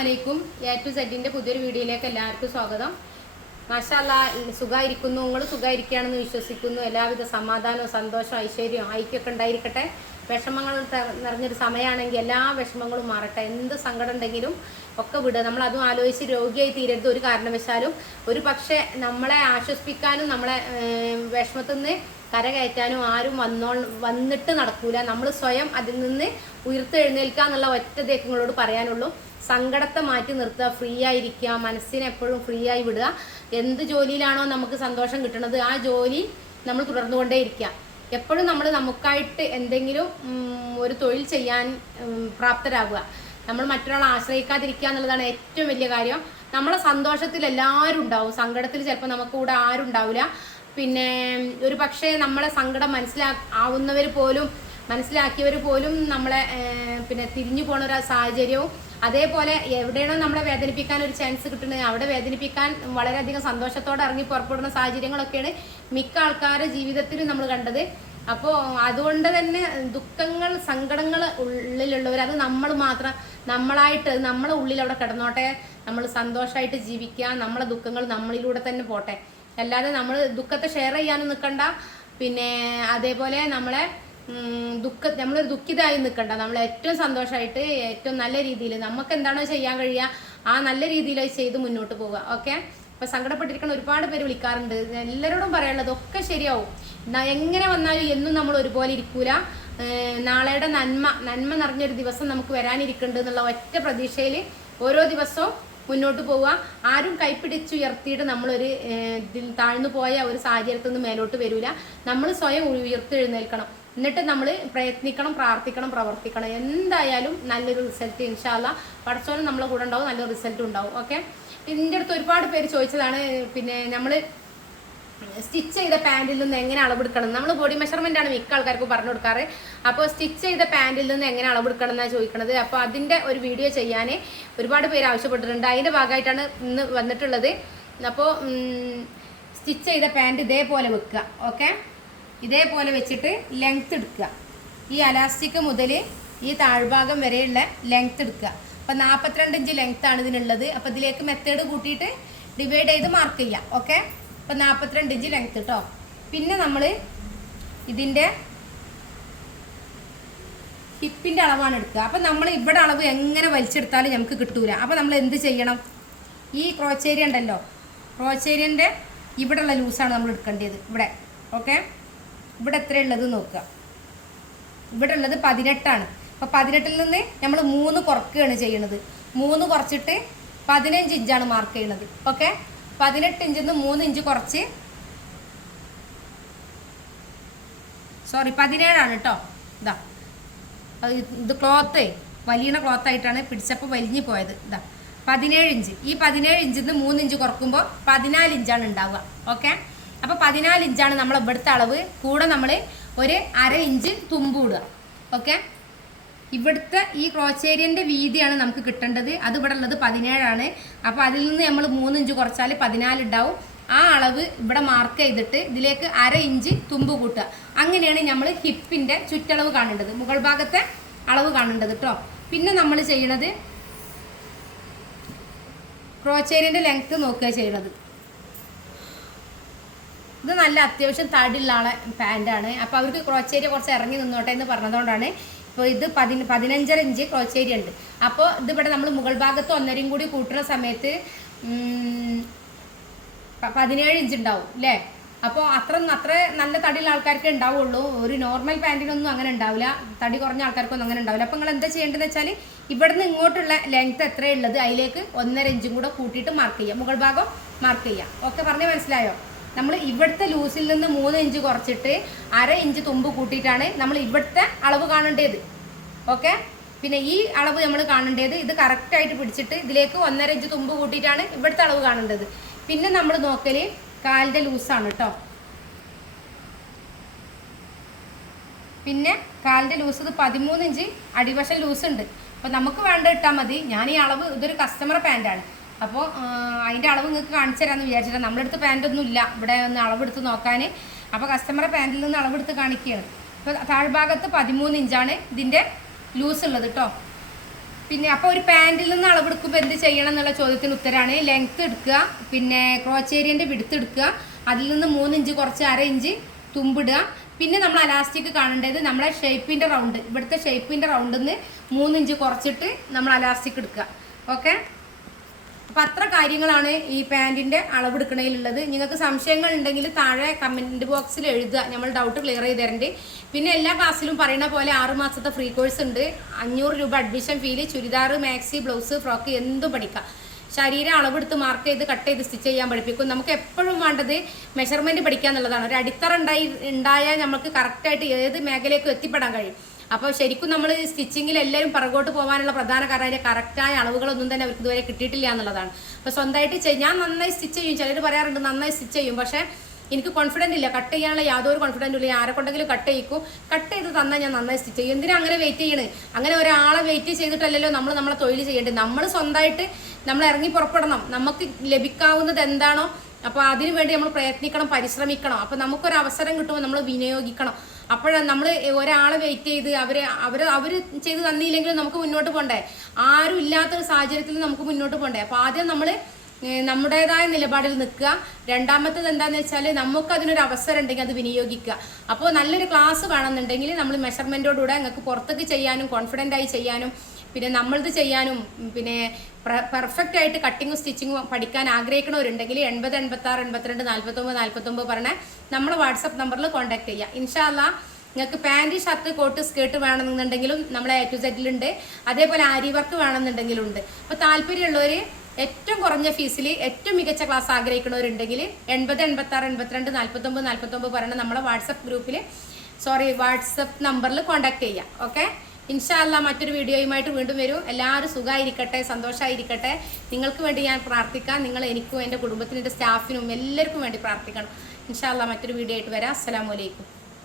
അലൈക്കും A to സെഡിന്റെ പുതിയൊരു വീഡിയോയിലേക്ക് എല്ലാവർക്കും സ്വാഗതം. മാഷാല്ലാ, സുഖമായിരിക്കുന്നു. നിങ്ങൾ സുഖമായിരിക്കുകയാണെന്ന് വിശ്വസിക്കുന്നു. എല്ലാവിധ സമാധാനവും സന്തോഷവും ഐശ്വര്യവും ഐക്യമൊക്കെ ഉണ്ടായിരിക്കട്ടെ. വിഷമങ്ങൾ നിറഞ്ഞൊരു സമയമാണെങ്കിൽ എല്ലാ വിഷമങ്ങളും മാറട്ടെ. എന്ത് സങ്കടം ഉണ്ടെങ്കിലും ഒക്കെ വിടുക. നമ്മൾ അതും ആലോചിച്ച് രോഗിയായി തീരരുത് ഒരു കാരണവശാലും. ഒരു പക്ഷേ നമ്മളെ ആശ്വസിപ്പിക്കാനും നമ്മളെ വിഷമത്തിൽ നിന്ന് കരകയറ്റാനും ആരും വന്നിട്ട് നടക്കൂല. നമ്മൾ സ്വയം അതിൽ നിന്ന് ഉയർത്തെഴുന്നേൽക്കുക എന്നുള്ള ഒറ്റ നിങ്ങളോട് പറയാനുള്ളൂ. സങ്കടത്തെ മാറ്റി നിർത്തുക, ഫ്രീ ആയിരിക്കുക, മനസ്സിനെ എപ്പോഴും ഫ്രീ ആയി വിടുക. എന്ത് ജോലിയിലാണോ നമുക്ക് സന്തോഷം കിട്ടുന്നത് ആ ജോലി നമ്മൾ തുടർന്നുകൊണ്ടേ ഇരിക്കുക. എപ്പോഴും നമ്മൾ നമുക്കായിട്ട് എന്തെങ്കിലും ഒരു തൊഴിൽ ചെയ്യാൻ പ്രാപ്തരാകുക. നമ്മൾ മറ്റൊരാളെ ആശ്രയിക്കാതിരിക്കുക എന്നുള്ളതാണ് ഏറ്റവും വലിയ കാര്യം. നമ്മളെ സന്തോഷത്തിൽ എല്ലാവരും ഉണ്ടാവും, സങ്കടത്തിൽ ചിലപ്പോൾ നമുക്ക് കൂടെ ആരും ഉണ്ടാവില്ല. പിന്നെ ഒരു പക്ഷേ നമ്മളെ സങ്കടം മനസ്സിലാക്കിയവർ പോലും നമ്മളെ പിന്നെ തിരിഞ്ഞു പോണ ഒരു സാഹചര്യവും, അതേപോലെ എവിടെയാണോ നമ്മളെ വേദനിപ്പിക്കാൻ ഒരു ചാൻസ് കിട്ടുന്നത് അവിടെ വേദനിപ്പിക്കാൻ വളരെയധികം സന്തോഷത്തോടെ ഇറങ്ങി പുറപ്പെടുന്ന സാഹചര്യങ്ങളൊക്കെയാണ് മിക്ക ആൾക്കാരുടെ ജീവിതത്തിൽ നമ്മൾ കണ്ടത്. അപ്പോൾ അതുകൊണ്ട് തന്നെ ദുഃഖങ്ങൾ സങ്കടങ്ങൾ ഉള്ളിലുള്ളവർ അത് നമ്മൾ മാത്രം നമ്മളായിട്ട് നമ്മളെ ഉള്ളിൽ അവിടെ കിടന്നോട്ടെ. നമ്മൾ സന്തോഷമായിട്ട് ജീവിക്കുക, നമ്മളെ ദുഃഖങ്ങൾ നമ്മളിലൂടെ തന്നെ പോട്ടെ. അല്ലാതെ നമ്മൾ ദുഃഖത്തെ ഷെയർ ചെയ്യാനും നിൽക്കണ്ട. പിന്നെ അതേപോലെ നമ്മളൊരു ദുഃഖിതായി നിൽക്കണ്ട. നമ്മൾ ഏറ്റവും സന്തോഷമായിട്ട് ഏറ്റവും നല്ല രീതിയിൽ നമുക്ക് എന്താണോ ചെയ്യാൻ കഴിയുക ആ നല്ല രീതിയിൽ ചെയ്ത് മുന്നോട്ട് പോവുക. ഓക്കെ. ഇപ്പം സങ്കടപ്പെട്ടിരിക്കുന്ന ഒരുപാട് പേര് വിളിക്കാറുണ്ട്. എല്ലാവരോടും പറയാനുള്ളത് ഒക്കെ ശരിയാവും. എങ്ങനെ വന്നാലും എന്നും നമ്മൾ ഒരുപോലെ ഇരിക്കൂല. നാളെയുടെ നന്മ നിറഞ്ഞൊരു ദിവസം നമുക്ക് വരാനിരിക്കുന്നുണ്ട് എന്നുള്ള ഒറ്റ പ്രതീക്ഷയിൽ ഓരോ ദിവസവും മുന്നോട്ട് പോവുക. ആരും കൈപ്പിടിച്ചുയർത്തിയിട്ട് നമ്മളൊരു താഴ്ന്നു പോയ ഒരു സാഹചര്യത്തിൽ നിന്ന് മേലോട്ട് വരില്ല. നമ്മൾ സ്വയം ഉയർത്തെഴുന്നേൽക്കണം. എന്നിട്ട് നമ്മൾ പ്രയത്നിക്കണം, പ്രാർത്ഥിക്കണം, പ്രവർത്തിക്കണം. എന്തായാലും നല്ലൊരു റിസൾട്ട് ഇൻഷാ അല്ലാഹ് പടച്ചോനും നമ്മളെ കൂടെ ഉണ്ടാവും, നല്ലൊരു റിസൾട്ട് ഉണ്ടാവും. ഓക്കെ. ഇതിൻ്റെ അടുത്ത് ഒരുപാട് പേര് ചോദിച്ചതാണ് പിന്നെ നമ്മൾ സ്റ്റിച്ച് ചെയ്ത പാൻറ്റിൽ നിന്ന് എങ്ങനെ അളവെടുക്കണം. നമ്മൾ ബോഡി മെഷർമെൻ്റ് ആണ് മിക്ക ആൾക്കാർക്ക് പറഞ്ഞു കൊടുക്കാറ്. അപ്പോൾ സ്റ്റിച്ച് ചെയ്ത പാൻറ്റിൽ നിന്ന് എങ്ങനെ അളവെടുക്കണം എന്നാണ് ചോദിക്കുന്നത്. അപ്പോൾ അതിൻ്റെ ഒരു വീഡിയോ ചെയ്യാൻ ഒരുപാട് പേര് ആവശ്യപ്പെട്ടിട്ടുണ്ട്. അതിൻ്റെ ഭാഗമായിട്ടാണ് ഇന്ന് വന്നിട്ടുള്ളത്. അപ്പോൾ സ്റ്റിച്ച് ചെയ്ത പാൻറ്റ് ഇതേപോലെ വെക്കുക. ഓക്കെ. ഇതേപോലെ വെച്ചിട്ട് ലെങ്ത്ത് എടുക്കുക. ഈ അലാസ്റ്റിക് മുതൽ ഈ താഴ്ഭാഗം വരെയുള്ള ലെങ്ത്ത് എടുക്കുക. അപ്പോൾ 42 ഇഞ്ച് ലെങ്ത്താണ് ഇതിനുള്ളത്. അപ്പോൾ ഇതിലേക്ക് മെത്തേഡ് കൂട്ടിയിട്ട് ഡിവൈഡ് ചെയ്ത് മാർക്ക് ചെയ്യുക. ഓക്കെ. അപ്പോൾ 42 ഇഞ്ച് ലെങ്ത്ത് കേട്ടോ. പിന്നെ നമ്മൾ ഇതിൻ്റെ ഹിപ്പിൻ്റെ അളവാണ് എടുക്കുക. അപ്പോൾ നമ്മൾ ഇവിടെ അളവ് എങ്ങനെ വലിച്ചെടുത്താലും നമുക്ക് കിട്ടൂല. അപ്പോൾ നമ്മൾ എന്ത് ചെയ്യണം? ഈ ക്രോച്ചേരിയ ഉണ്ടല്ലോ, ക്രോച്ചേരിയൻ്റെ ഇവിടെയുള്ള ലൂസാണ് നമ്മൾ എടുക്കേണ്ടത്. ഇവിടെ. ഓക്കെ. ഇവിടെ എത്രയുള്ളത് നോക്കുക. ഇവിടെ ഉള്ളത് 18ആണ്. അപ്പോൾ 18ൽ നിന്ന് നമ്മൾ 3 കുറയ്ക്കുകയാണ് ചെയ്യുന്നത്. 3 കുറച്ചിട്ട് 15 ഇഞ്ചാണ് മാർക്ക് ചെയ്യുന്നത്. ഓക്കെ. 18 ഇഞ്ചിൽ നിന്ന് 3 ഇഞ്ച് കുറച്ച് 17ആണ് കേട്ടോ. ഇതാ ഇത് ക്ലോത്ത് വലിയ ക്ലോത്തായിട്ടാണ് പിടിച്ചപ്പോൾ വലിഞ്ഞു പോയത്. ഇതാ 17 ഇഞ്ച്. ഈ 17 ഇഞ്ചിൽ നിന്ന് 3 ഇഞ്ച് കുറക്കുമ്പോൾ 14 ഇഞ്ചാണ് ഉണ്ടാവുക. ഓക്കെ. അപ്പോൾ 14 ഇഞ്ചാണ് നമ്മൾ ഇവിടുത്തെ അളവ്. കൂടെ നമ്മൾ ഒരു 1/2 ഇഞ്ച് തുമ്പ് ഇടുക. ഓക്കെ. ഇവിടുത്തെ ഈ ക്രോച്ചേരിയൻ്റെ വീതിയാണ് നമുക്ക് കിട്ടേണ്ടത്. അത് ഇവിടെ ഉള്ളത് 17ആണ്. അപ്പോൾ അതിൽ നിന്ന് നമ്മൾ 3 ഇഞ്ച് കുറച്ചാൽ 14 ഉണ്ടാവും. ആ അളവ് ഇവിടെ മാർക്ക് ചെയ്തിട്ട് ഇതിലേക്ക് 1/2 ഇഞ്ച് തുമ്പ് കൂട്ടുക. അങ്ങനെയാണ് നമ്മൾ ഹിപ്പിൻ്റെ ചുറ്റളവ് കാണേണ്ടത്, മുകൾ ഭാഗത്തെ അളവ് കാണേണ്ടത് കേട്ടോ. പിന്നെ നമ്മൾ ചെയ്യണത് ക്രോച്ചേരിയൻ്റെ ലെങ്ത്ത് നോക്കുക ചെയ്യണത്. ഇത് നല്ല അത്യാവശ്യം തടിയുള്ള ആളെ പാൻറ്റാണ്. അപ്പോൾ അവർക്ക് ക്രോച്ചേരിയ കുറച്ച് ഇറങ്ങി നിന്നോട്ടെ എന്ന് പറഞ്ഞതുകൊണ്ടാണ്. ഇപ്പോൾ ഇത് 15.5 ഇഞ്ച് ക്രോച്ചേരിയ ഉണ്ട്. അപ്പോൾ ഇതിവിടെ നമ്മൾ മുകൾ ഭാഗത്ത് 1.5 കൂടി കൂട്ടുന്ന സമയത്ത് 17 ഇഞ്ച് ഉണ്ടാവും അല്ലേ. അപ്പോൾ അത്ര നല്ല തടിയുള്ള ആൾക്കാർക്ക് ഉണ്ടാവുള്ളൂ. ഒരു നോർമൽ പാൻറ്റിനൊന്നും അങ്ങനെ ഉണ്ടാവില്ല, തടി കുറഞ്ഞ ആൾക്കാർക്കൊന്നും അങ്ങനെ ഉണ്ടാവില്ല. അപ്പോൾ നിങ്ങൾ എന്താ ചെയ്യേണ്ടതെന്ന് വെച്ചാൽ ഇവിടുന്ന് ഇങ്ങോട്ടുള്ള ലെങ്ത്ത് എത്രയുള്ളത് അതിലേക്ക് 1.5 ഇഞ്ചും കൂടെ കൂട്ടിയിട്ട് മാർക്ക് ചെയ്യുക, മുകൾ ഭാഗം മാർക്ക് ചെയ്യുക. ഓക്കെ. പറഞ്ഞ് മനസ്സിലായോ? നമ്മൾ ഇവിടുത്തെ ലൂസിൽ നിന്ന് 3 ഇഞ്ച് കുറച്ചിട്ട് 1/2 ഇഞ്ച് തുമ്പ് കൂട്ടിയിട്ടാണ് നമ്മൾ ഇവിടുത്തെ അളവ് കാണേണ്ടത്. ഓക്കെ. പിന്നെ ഈ അളവ് നമ്മൾ കാണേണ്ടത് ഇത് കറക്റ്റായിട്ട് പിടിച്ചിട്ട് ഇതിലേക്ക് 1.5 ഇഞ്ച് തുമ്പ് കൂട്ടിയിട്ടാണ് ഇവിടുത്തെ അളവ് കാണേണ്ടത്. പിന്നെ നമ്മൾ നോക്കൽ കാലിൻ്റെ ലൂസാണ് കേട്ടോ. പിന്നെ കാലിൻ്റെ ലൂസ് ഇത് 13 ഇഞ്ച് അടിവശം ലൂസ് ഉണ്ട്. അപ്പോൾ നമുക്ക് വേണ്ട ഇട്ടാൽ മതി. ഞാൻ ഈ അളവ് ഇതൊരു കസ്റ്റമർ പാൻറ്റാണ്. അപ്പോൾ അതിൻ്റെ അളവ് നിങ്ങൾക്ക് കാണിച്ചു തരാമെന്ന് വിചാരിച്ചിട്ടാണ്. നമ്മളെടുത്ത് പാൻറ്റൊന്നും ഇല്ല ഇവിടെ ഒന്ന് അളവെടുത്ത് നോക്കാൻ. അപ്പോൾ കസ്റ്റമറെ പാൻറ്റിൽ നിന്ന് അളവെടുത്ത് കാണിക്കുകയാണ്. അപ്പോൾ താഴ്ഭാഗത്ത് 13 ഇഞ്ചാണ് ഇതിൻ്റെ ലൂസ് ഉള്ളത് കേട്ടോ. പിന്നെ അപ്പോൾ ഒരു പാൻറ്റിൽ നിന്ന് അളവെടുക്കുമ്പോൾ എന്ത് ചെയ്യണം എന്നുള്ള ചോദ്യത്തിന് ഉത്തരമാണ് ലെങ്ത്ത് എടുക്കുക, പിന്നെ ക്രോച്ച് ഏരിയൻ്റെ വിഡ്ത്ത് എടുക്കുക, അതിൽ നിന്ന് 3 ഇഞ്ച് കുറച്ച് 1/2 ഇഞ്ച് തുമ്പിടുക. പിന്നെ നമ്മൾ അലാസ്റ്റിക് കാണേണ്ടത് നമ്മളെ ഷേപ്പിൻ്റെ റൗണ്ട്, ഇവിടുത്തെ ഷേപ്പിൻ്റെ റൗണ്ടിൽ നിന്ന് 3 ഇഞ്ച് കുറച്ചിട്ട് നമ്മൾ അലാസ്റ്റിക് എടുക്കുക. ഓക്കെ, അപ്പം അത്ര കാര്യങ്ങളാണ് ഈ പാൻറ്റിൻ്റെ അളവെടുക്കണതിലുള്ളത്. നിങ്ങൾക്ക് സംശയങ്ങൾ ഉണ്ടെങ്കിൽ താഴെ കമൻറ്റ് ബോക്സിൽ എഴുതുക, നമ്മൾ ഡൗട്ട് ക്ലിയർ ചെയ്ത് തരണ്ട്. പിന്നെ എല്ലാ ക്ലാസ്സിലും പറയുന്ന പോലെ 6 മാസത്തെ ഫ്രീ കോഴ്സ് ഉണ്ട്. 500 രൂപ admission feel. Churidar, maxi, blouse, frock എന്തും പഠിക്കാം. ശരീരം അളവെടുത്ത് മാർക്ക് ചെയ്ത് കട്ട് ചെയ്ത് സ്റ്റിച്ച് ചെയ്യാൻ പഠിപ്പിക്കും. നമുക്ക് എപ്പോഴും വേണ്ടത് മെഷർമെൻറ്റ് പഠിക്കുക എന്നുള്ളതാണ്. ഒരു അടിത്തറ ഉണ്ടായാൽ നമുക്ക് കറക്റ്റായിട്ട് ഏത് മേഖലയ്ക്കും എത്തിപ്പെടാൻ കഴിയും. അപ്പോൾ ശരിക്കും നമ്മൾ സ്റ്റിച്ചിങ്ങിൽ എല്ലാവരും പുറകോട്ട് പോകാനുള്ള പ്രധാന കാരണം അതിൻ്റെ കറക്റ്റായ അളവുകളൊന്നും തന്നെ അവർക്ക് ഇതുവരെ കിട്ടിയിട്ടില്ല എന്നുള്ളതാണ്. അപ്പോൾ സ്വന്തമായിട്ട് ഞാൻ നന്നായി സ്റ്റിച്ച് ചെയ്യും, ചിലർ പറയാറുണ്ട് നന്നായി സ്റ്റിച്ച് ചെയ്യും, പക്ഷേ എനിക്ക് കോൺഫിഡൻറ്റ് ഇല്ല, കട്ട് ചെയ്യാനുള്ള യാതൊരു കോൺഫിഡൻറ്റും ഇല്ല. ആരെ കൊണ്ടെങ്കിലും കട്ട് ചെയ്യിക്കും, കട്ട് ചെയ്ത് തന്നാൽ ഞാൻ നന്നായി സ്റ്റിച്ച് ചെയ്യും. എന്തിനാ അങ്ങനെ വെയിറ്റ് ചെയ്യണേ? അങ്ങനെ ഒരാളെ വെയിറ്റ് ചെയ്തിട്ടല്ലല്ലോ നമ്മളെ തൊഴിൽ ചെയ്യേണ്ടത്. നമ്മൾ സ്വന്തമായിട്ട് നമ്മൾ ഇറങ്ങി പുറപ്പെടണം. നമുക്ക് ലഭിക്കാവുന്നത് എന്താണോ അപ്പോൾ അതിനു വേണ്ടി നമ്മൾ പ്രയത്നിക്കണം, പരിശ്രമിക്കണം. അപ്പോൾ നമുക്കൊരു അവസരം കിട്ടുമ്പോൾ നമ്മൾ വിനിയോഗിക്കണം. അപ്പോഴാണ് നമ്മൾ ഒരാളെ വെയിറ്റ് ചെയ്ത് അവർ ചെയ്ത് തന്നില്ലെങ്കിലും നമുക്ക് മുന്നോട്ട് പോകണ്ടേ? ആരും ഇല്ലാത്തൊരു സാഹചര്യത്തിൽ നമുക്ക് മുന്നോട്ട് പോകണ്ടേ? അപ്പോൾ ആദ്യം നമ്മൾ നമ്മുടേതായ നിലപാടിൽ നിൽക്കുക. രണ്ടാമത്തേത് എന്താണെന്ന് വെച്ചാൽ നമുക്ക് അതിനൊരു അവസരം ഉണ്ടെങ്കിൽ അത് വിനിയോഗിക്കുക. അപ്പോൾ നല്ലൊരു ക്ലാസ് വേണമെന്നുണ്ടെങ്കിൽ നമ്മൾ മെഷർമെൻറ്റോടുകൂടെ നിങ്ങൾക്ക് പുറത്തേക്ക് ചെയ്യാനും കോൺഫിഡൻ്റായി ചെയ്യാനും പിന്നെ നമ്മളത് ചെയ്യാനും പിന്നെ പെർഫെക്റ്റ് ആയിട്ട് കട്ടിങ്ങും സ്റ്റിച്ചിങ്ങും പഠിക്കാൻ ആഗ്രഹിക്കണവരുണ്ടെങ്കിൽ 80 86 82 49 49 പറഞ്ഞ നമ്മളെ വാട്സപ്പ് നമ്പറിൽ കോൺടാക്ട് ചെയ്യുക. ഇൻഷാ അല്ലാ നിങ്ങൾക്ക് പാൻറ്, ഷർട്ട്, കോട്ട്, സ്കേർട്ട് വേണമെന്നുണ്ടെങ്കിലും നമ്മളെ A to Z ഉണ്ട്. അതേപോലെ ആരി വർക്ക് വേണമെന്നുണ്ടെങ്കിലും ഉണ്ട്. അപ്പോൾ താല്പര്യമുള്ളവർ ഏറ്റവും കുറഞ്ഞ ഫീസിൽ ഏറ്റവും മികച്ച ക്ലാസ് ആഗ്രഹിക്കുന്നവരുണ്ടെങ്കിൽ 80 86 82 49 49 പറഞ്ഞ നമ്മളെ വാട്സപ്പ് നമ്പറിൽ കോൺടാക്ട് ചെയ്യുക. ഓക്കെ, ഇൻഷാ അല്ലാ മറ്റൊരു വീഡിയോയുമായിട്ട് വീണ്ടും വരും. എല്ലാവരും സുഖമായിരിക്കട്ടെ, സന്തോഷമായിരിക്കട്ടെ. നിങ്ങൾക്ക് വേണ്ടി ഞാൻ പ്രാർത്ഥിക്കാം. നിങ്ങൾ എനിക്കും എൻ്റെ കുടുംബത്തിനും എൻ്റെ സ്റ്റാഫിനും എല്ലാവർക്കും വേണ്ടി പ്രാർത്ഥിക്കണം. ഇൻഷാ അല്ലാ മറ്റൊരു വീഡിയോ ആയിട്ട് വരാം. അസ്സലാമു അലൈക്കും.